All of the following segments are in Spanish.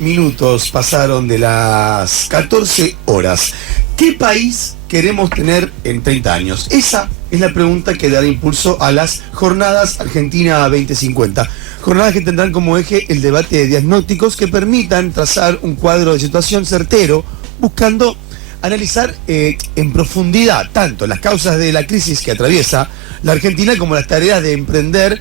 Minutos pasaron de las 14 horas. ¿Qué país queremos tener en 30 años? Esa es la pregunta que dará impulso a las Jornadas Argentina 2050. Jornadas que tendrán como eje el debate de diagnósticos que permitan trazar un cuadro de situación certero, buscando analizar en profundidad tanto las causas de la crisis que atraviesa la Argentina como las tareas de emprender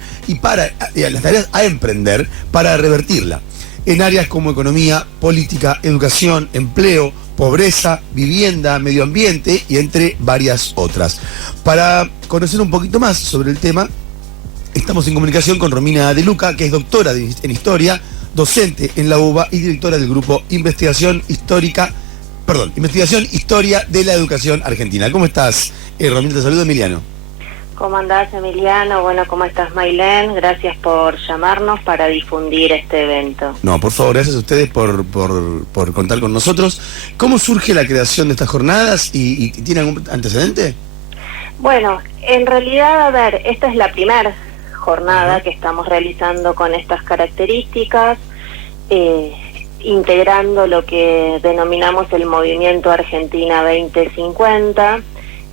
las tareas a emprender para revertirla en áreas como economía, política, educación, empleo, pobreza, vivienda, medio ambiente y entre varias otras. Para conocer un poquito más sobre el tema, estamos en comunicación con Romina De Luca, que es doctora en Historia, docente en la UBA y directora del grupo Investigación Historia de la Educación Argentina. ¿Cómo estás, Romina? Te saludo, Emiliano. ¿Cómo andás, Emiliano? Bueno, ¿cómo estás, Mailén? Gracias por llamarnos para difundir este evento. No, por favor, gracias a ustedes por contar con nosotros. ¿Cómo surge la creación de estas jornadas y tiene algún antecedente? Bueno, en realidad, a ver, esta es la primera jornada que estamos realizando con estas características, integrando lo que denominamos el Movimiento Argentina 2050.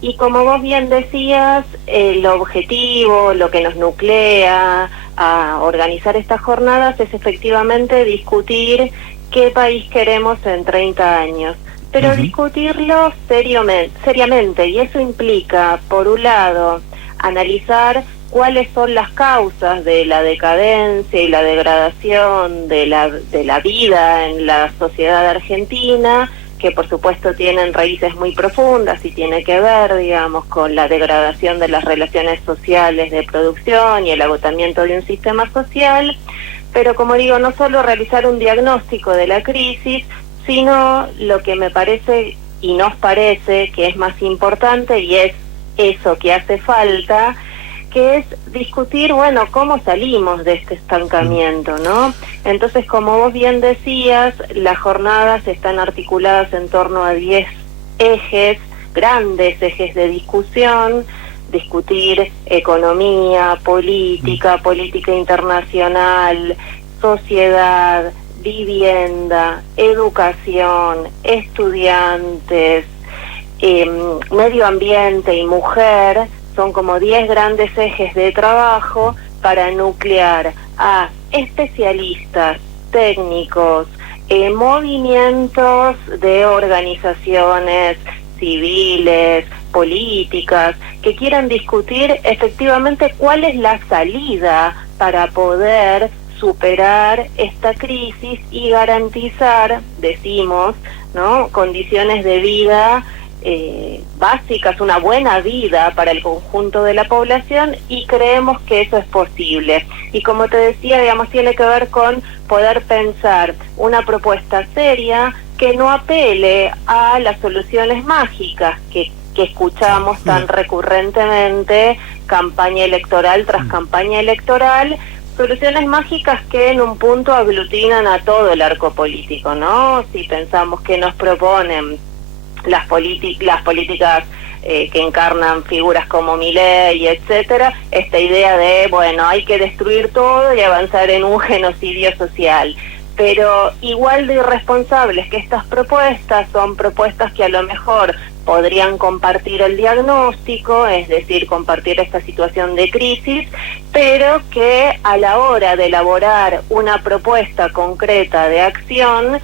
Y como vos bien decías, el objetivo, lo que nos nuclea a organizar estas jornadas es efectivamente discutir qué país queremos en 30 años, pero discutirlo seriamente, y eso implica, por un lado, analizar cuáles son las causas de la decadencia y la degradación de la vida en la sociedad argentina, que por supuesto tienen raíces muy profundas y tiene que ver, digamos, con la degradación de las relaciones sociales de producción y el agotamiento de un sistema social, pero como digo, no solo realizar un diagnóstico de la crisis, sino lo que me parece y nos parece que es más importante, y es eso que hace falta, que es discutir, bueno, cómo salimos de este estancamiento, ¿no? Entonces, como vos bien decías, las jornadas están articuladas en torno a 10 ejes, grandes ejes de discusión: discutir economía, política internacional, sociedad, vivienda, educación, estudiantes, medio ambiente y mujer. Son como 10 grandes ejes de trabajo para nuclear a especialistas, técnicos, movimientos de organizaciones civiles, políticas, que quieran discutir efectivamente cuál es la salida para poder superar esta crisis y garantizar, decimos, ¿no?, condiciones de vida básicas, una buena vida para el conjunto de la población, y creemos que eso es posible. Y como te decía, digamos, tiene que ver con poder pensar una propuesta seria que no apele a las soluciones mágicas que escuchamos tan recurrentemente, campaña electoral tras campaña electoral, soluciones mágicas que en un punto aglutinan a todo el arco político, ¿no? Si pensamos que nos proponen las políticas que encarnan figuras como Milei, etcétera, esta idea de, bueno, hay que destruir todo y avanzar en un genocidio social. Pero igual de irresponsables que estas propuestas, son propuestas que a lo mejor podrían compartir el diagnóstico, es decir, compartir esta situación de crisis, pero que a la hora de elaborar una propuesta concreta de acción,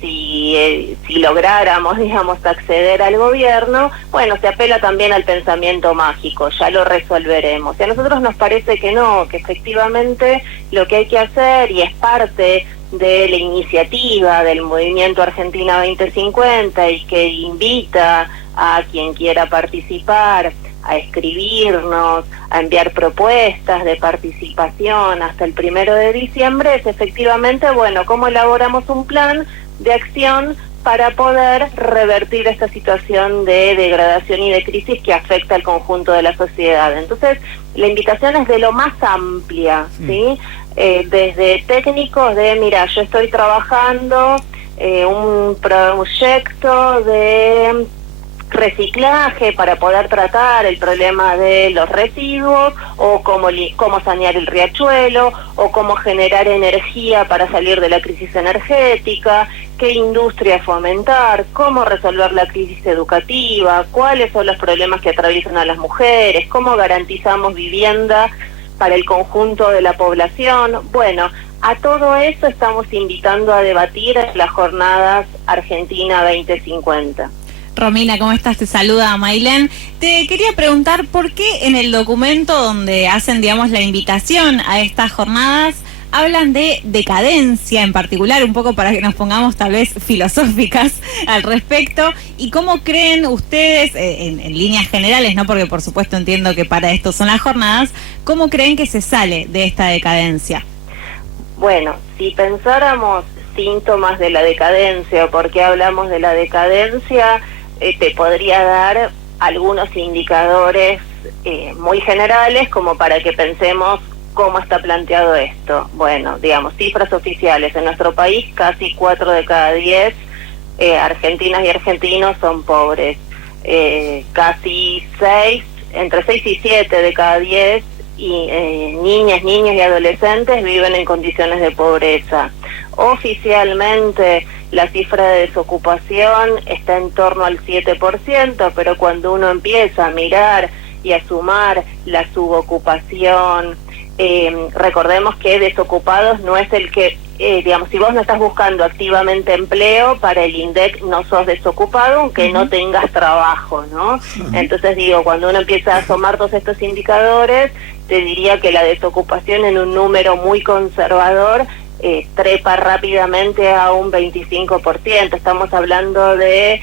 si lográramos, digamos, acceder al gobierno, bueno, se apela también al pensamiento mágico, ya lo resolveremos. Y a nosotros nos parece que no, que efectivamente lo que hay que hacer, y es parte de la iniciativa del Movimiento Argentina 2050, y que invita a quien quiera participar a escribirnos, a enviar propuestas de participación hasta el 1 de diciembre, es efectivamente, bueno, cómo elaboramos un plan de acción para poder revertir esta situación de degradación y de crisis que afecta al conjunto de la sociedad. Entonces, la invitación es de lo más amplia, ¿sí? Desde técnicos de, mira, yo estoy trabajando un proyecto de reciclaje para poder tratar el problema de los residuos, o cómo sanear el riachuelo, o cómo generar energía para salir de la crisis energética, qué industria fomentar, cómo resolver la crisis educativa, cuáles son los problemas que atraviesan a las mujeres, cómo garantizamos vivienda para el conjunto de la población. Bueno, a todo eso estamos invitando a debatir en las jornadas Argentina 2050. Romina, ¿cómo estás? Te saluda Mailén. Te quería preguntar por qué en el documento donde hacen, digamos, la invitación a estas jornadas hablan de decadencia en particular, un poco para que nos pongamos tal vez filosóficas al respecto, y cómo creen ustedes, en líneas generales, ¿no? Porque por supuesto entiendo que para esto son las jornadas, ¿cómo creen que se sale de esta decadencia? Bueno, si pensáramos síntomas de la decadencia o por qué hablamos de la decadencia, te podría dar algunos indicadores muy generales como para que pensemos cómo está planteado esto. Bueno, digamos, cifras oficiales. En nuestro país casi 4 de cada 10 argentinas y argentinos son pobres. Casi entre 6 y 7 de cada 10 niñas, niños y adolescentes viven en condiciones de pobreza. Oficialmente la cifra de desocupación está en torno al 7%, pero cuando uno empieza a mirar y a sumar la subocupación, recordemos que desocupados no es el que, digamos, si vos no estás buscando activamente empleo, para el INDEC no sos desocupado aunque no tengas trabajo, ¿no? Entonces digo, cuando uno empieza a sumar todos estos indicadores, te diría que la desocupación en un número muy conservador trepa rápidamente a un 25%. Estamos hablando de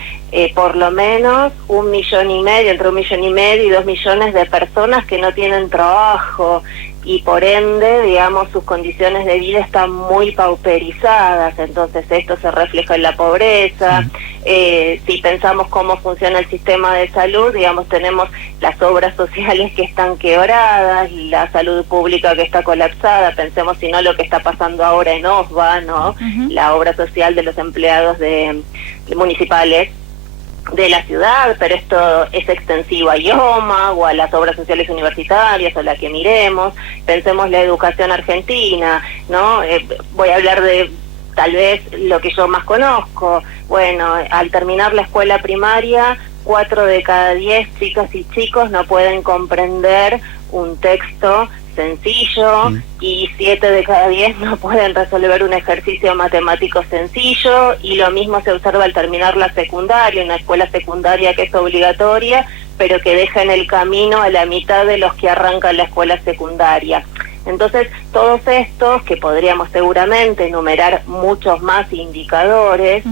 por lo menos 1,5 millones, entre 1,5 millones y 2 millones de personas que no tienen trabajo, y por ende, digamos, sus condiciones de vida están muy pauperizadas. Entonces esto se refleja en la pobreza. Si pensamos cómo funciona el sistema de salud, digamos, tenemos las obras sociales que están quebradas, la salud pública que está colapsada. Pensemos si no lo que está pasando ahora en OSBA, ¿no? La obra social de los empleados municipales de la ciudad, pero esto es extensivo a IOMA o a las obras sociales universitarias, o la que miremos. Pensemos la educación argentina, ¿no? Voy a hablar de tal vez lo que yo más conozco. Bueno, al terminar la escuela primaria, 4 de cada 10 chicas y chicos no pueden comprender un texto sencillo, y 7 de cada 10 no pueden resolver un ejercicio matemático sencillo, y lo mismo se observa al terminar la secundaria, una escuela secundaria que es obligatoria, pero que deja en el camino a la mitad de los que arrancan la escuela secundaria. Entonces, todos estos, que podríamos seguramente enumerar muchos más indicadores,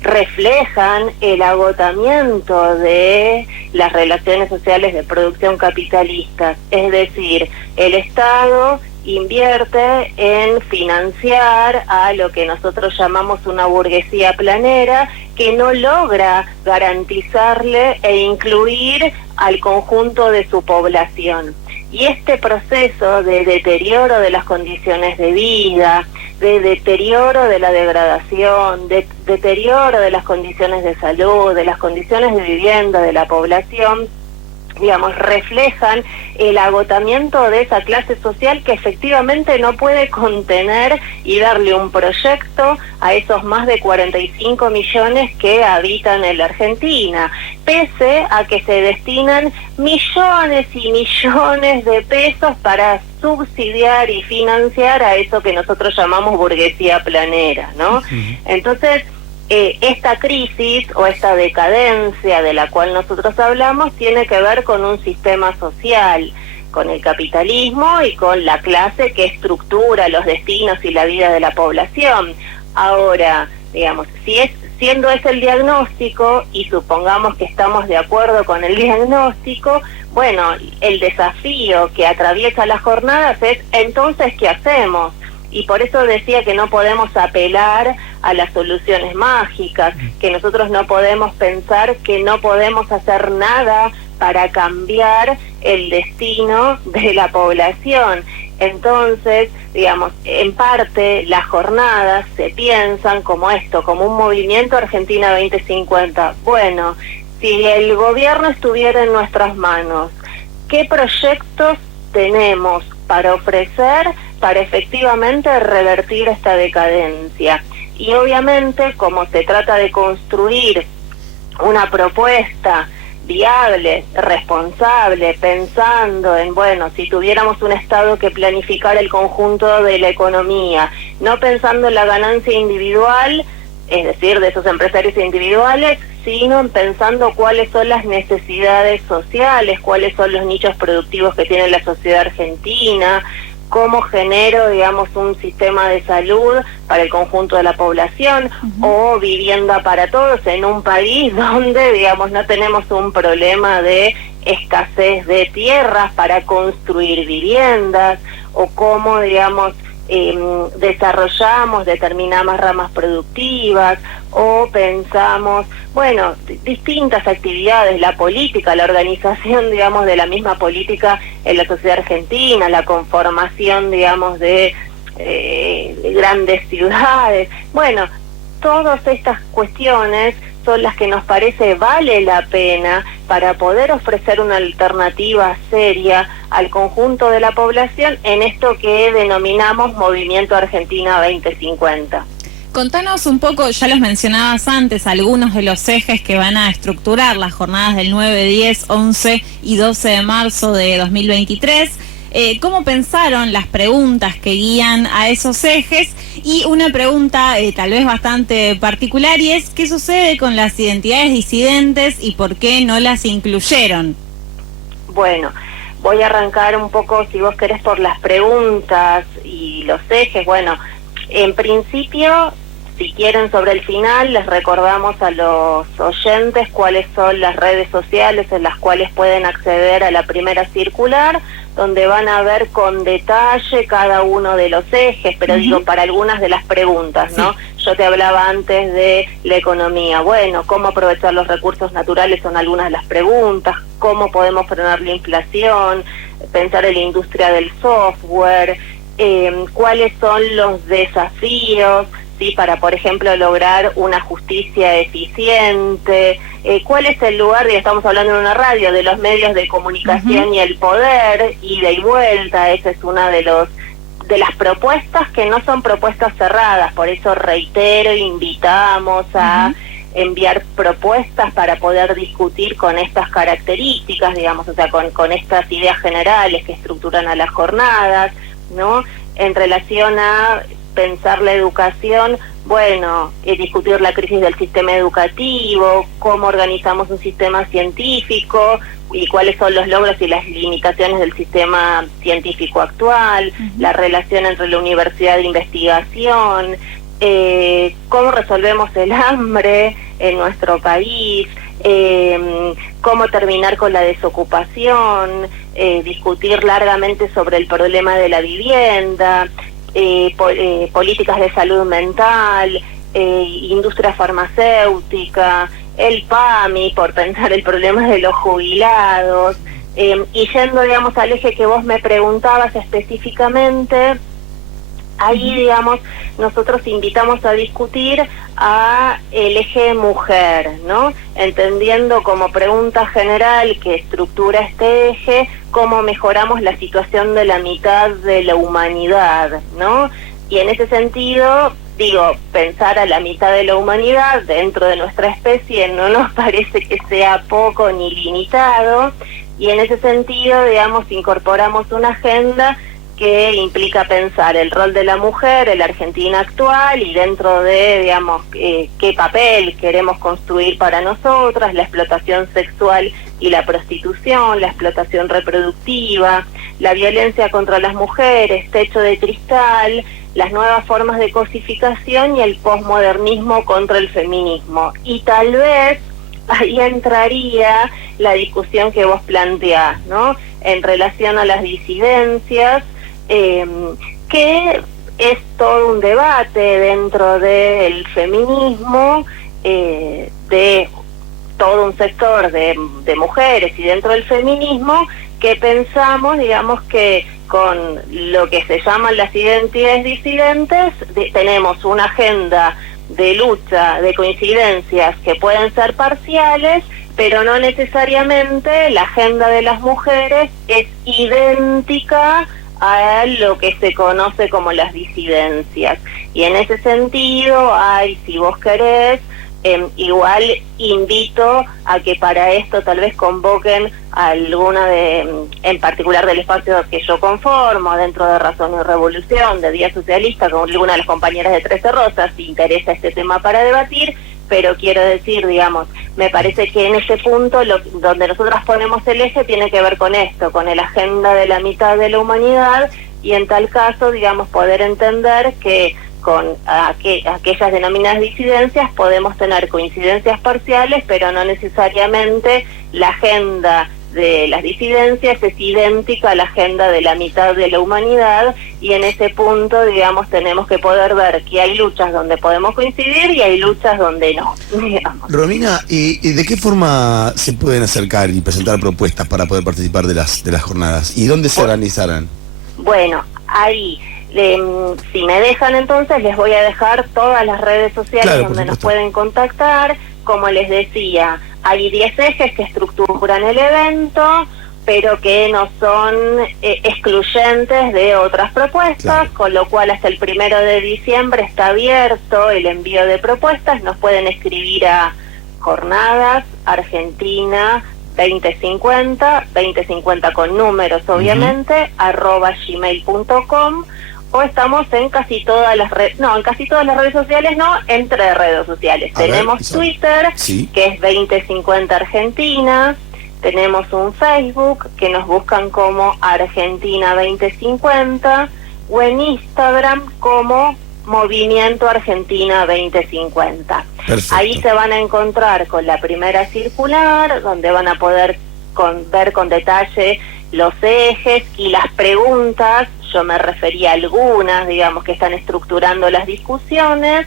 reflejan el agotamiento de las relaciones sociales de producción capitalistas. Es decir, el Estado invierte en financiar a lo que nosotros llamamos una burguesía planera, que no logra garantizarle e incluir al conjunto de su población. Y este proceso de deterioro de las condiciones de vida, de deterioro de la degradación, de deterioro de las condiciones de salud, de las condiciones de vivienda de la población, digamos, reflejan el agotamiento de esa clase social que efectivamente no puede contener y darle un proyecto a esos más de 45 millones que habitan en la Argentina, pese a que se destinan millones y millones de pesos para subsidiar y financiar a eso que nosotros llamamos burguesía planera, ¿no? Entonces, esta crisis o esta decadencia de la cual nosotros hablamos tiene que ver con un sistema social, con el capitalismo y con la clase que estructura los destinos y la vida de la población. Ahora, digamos, siendo ese el diagnóstico, y supongamos que estamos de acuerdo con el diagnóstico, bueno, el desafío que atraviesa las jornadas es, entonces, ¿qué hacemos? Y por eso decía que no podemos apelar a las soluciones mágicas, que nosotros no podemos pensar que no podemos hacer nada para cambiar el destino de la población. Entonces, digamos, en parte las jornadas se piensan como esto, como un movimiento Argentina 2050. Bueno, si el gobierno estuviera en nuestras manos, ¿qué proyectos tenemos para ofrecer para efectivamente revertir esta decadencia? Y obviamente, como se trata de construir una propuesta viable, responsable, pensando en, bueno, si tuviéramos un Estado que planificara el conjunto de la economía, no pensando en la ganancia individual, es decir, de esos empresarios individuales, sino en pensando cuáles son las necesidades sociales, cuáles son los nichos productivos que tiene la sociedad argentina, cómo genero, digamos, un sistema de salud para el conjunto de la población, o vivienda para todos en un país donde, digamos, no tenemos un problema de escasez de tierras para construir viviendas, o cómo, digamos, desarrollamos determinadas ramas productivas, o pensamos, bueno, distintas actividades, la política, la organización, digamos, de la misma política en la sociedad argentina, la conformación, digamos, de grandes ciudades. Bueno, todas estas cuestiones son las que nos parece vale la pena para poder ofrecer una alternativa seria al conjunto de la población en esto que denominamos Movimiento Argentina 2050. Contanos un poco, ya los mencionabas antes, algunos de los ejes que van a estructurar las jornadas del 9, 10, 11 y 12 de marzo de 2023. ¿Cómo pensaron las preguntas que guían a esos ejes? Y una pregunta tal vez bastante particular, y es ¿qué sucede con las identidades disidentes y por qué no las incluyeron? Bueno, voy a arrancar un poco, si vos querés, por las preguntas y los ejes. Bueno, en principio, si quieren, sobre el final, les recordamos a los oyentes cuáles son las redes sociales en las cuales pueden acceder a la primera circular, donde van a ver con detalle cada uno de los ejes, pero digo, para algunas de las preguntas, ¿no? Sí. Yo te hablaba antes de la economía. Bueno, cómo aprovechar los recursos naturales son algunas de las preguntas, cómo podemos frenar la inflación, pensar en la industria del software, cuáles son los desafíos, ¿sí?, para, por ejemplo, lograr una justicia eficiente, cuál es el lugar, y estamos hablando en una radio, de los medios de comunicación y el poder, ida y vuelta. Esa es una de las propuestas que no son propuestas cerradas, por eso reitero, invitamos a enviar propuestas para poder discutir con estas características, digamos, o sea, con estas ideas generales que estructuran a las jornadas, ¿no? En relación a pensar la educación, bueno, discutir la crisis del sistema educativo, cómo organizamos un sistema científico y cuáles son los logros y las limitaciones del sistema científico actual, la relación entre la universidad e investigación, cómo resolvemos el hambre en nuestro país, cómo terminar con la desocupación, discutir largamente sobre el problema de la vivienda, políticas de salud mental, industria farmacéutica, el PAMI, por pensar el problema de los jubilados, y yendo, digamos, al eje que vos me preguntabas específicamente, ahí, digamos, nosotros invitamos a discutir a el eje mujer, ¿no? Entendiendo como pregunta general que estructura este eje, cómo mejoramos la situación de la mitad de la humanidad, ¿no? Y en ese sentido, digo, pensar a la mitad de la humanidad dentro de nuestra especie no nos parece que sea poco ni limitado, y en ese sentido, digamos, incorporamos una agenda que implica pensar el rol de la mujer en la Argentina actual y dentro de, digamos, qué papel queremos construir para nosotras, la explotación sexual y la prostitución, la explotación reproductiva, la violencia contra las mujeres, techo de cristal, las nuevas formas de cosificación y el posmodernismo contra el feminismo. Y tal vez ahí entraría la discusión que vos planteás, ¿no?, en relación a las disidencias, que es todo un debate dentro del feminismo, de todo un sector de mujeres y dentro del feminismo, que pensamos, digamos, que con lo que se llaman las identidades disidentes tenemos una agenda de lucha, de coincidencias que pueden ser parciales, pero no necesariamente la agenda de las mujeres es idéntica a lo que se conoce como las disidencias. Y en ese sentido hay, si vos querés, igual invito a que para esto tal vez convoquen a alguna en particular del espacio que yo conformo, dentro de Razón y Revolución, de Día Socialista, con alguna de las compañeras de 13 Rosas, si interesa este tema para debatir. Pero quiero decir, digamos, me parece que en ese punto donde nosotras ponemos el eje tiene que ver con esto, con la agenda de la mitad de la humanidad, y en tal caso, digamos, poder entender que con aquellas denominadas disidencias podemos tener coincidencias parciales, pero no necesariamente la agenda de las disidencias es idéntica a la agenda de la mitad de la humanidad, y en ese punto, digamos, tenemos que poder ver que hay luchas donde podemos coincidir y hay luchas donde no, digamos. Romina, ¿y de qué forma se pueden acercar y presentar propuestas para poder participar de las jornadas? ¿Y dónde se organizarán? Bueno, ahí, si me dejan entonces, les voy a dejar todas las redes sociales, claro, donde nos pueden contactar. Como les decía, hay 10 ejes que estructuran el evento, pero que no son excluyentes de otras propuestas, claro. Con lo cual hasta el 1 de diciembre está abierto el envío de propuestas. Nos pueden escribir a Jornadas Argentina 2050 con números obviamente, @gmail.com, o estamos en casi todas las redes, sociales no, entre redes sociales. Tenemos Twitter, sí, que es 2050 Argentina, tenemos un Facebook que nos buscan como Argentina 2050, o en Instagram como Movimiento Argentina 2050. Perfecto. Ahí se van a encontrar con la primera circular, donde van a poder ver con detalle los ejes y las preguntas. Yo me refería a algunas, digamos, que están estructurando las discusiones.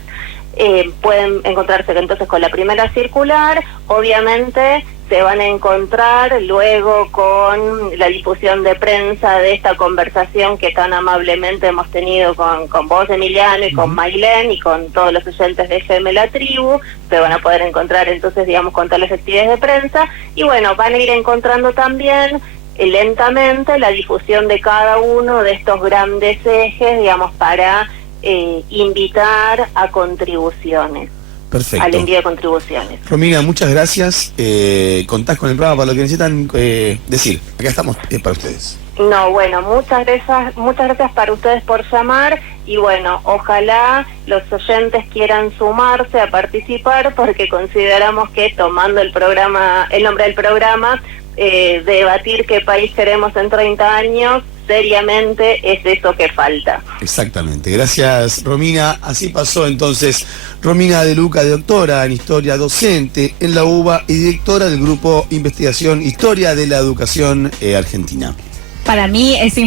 Pueden encontrarse entonces con la primera circular. Obviamente se van a encontrar luego con la difusión de prensa de esta conversación que tan amablemente hemos tenido con vos, Emiliano, y con Mailén, y con todos los oyentes de FM La Tribu. Se van a poder encontrar entonces, digamos, con todas las actividades de prensa. Y bueno, van a ir encontrando también lentamente la difusión de cada uno de estos grandes ejes, digamos, para invitar a contribuciones. Perfecto. Al envío de contribuciones. Romina, muchas gracias. Contás con el programa para lo que necesitan decir. Acá estamos para ustedes. No, bueno, muchas gracias para ustedes por llamar, y bueno, ojalá los oyentes quieran sumarse a participar, porque consideramos que, tomando el nombre del programa, debatir qué país queremos en 30 años, seriamente es eso que falta. Exactamente. Gracias, Romina. Así pasó entonces Romina De Luca, doctora en Historia, docente en la UBA y directora del Grupo Investigación Historia de la Educación Argentina. Para mí es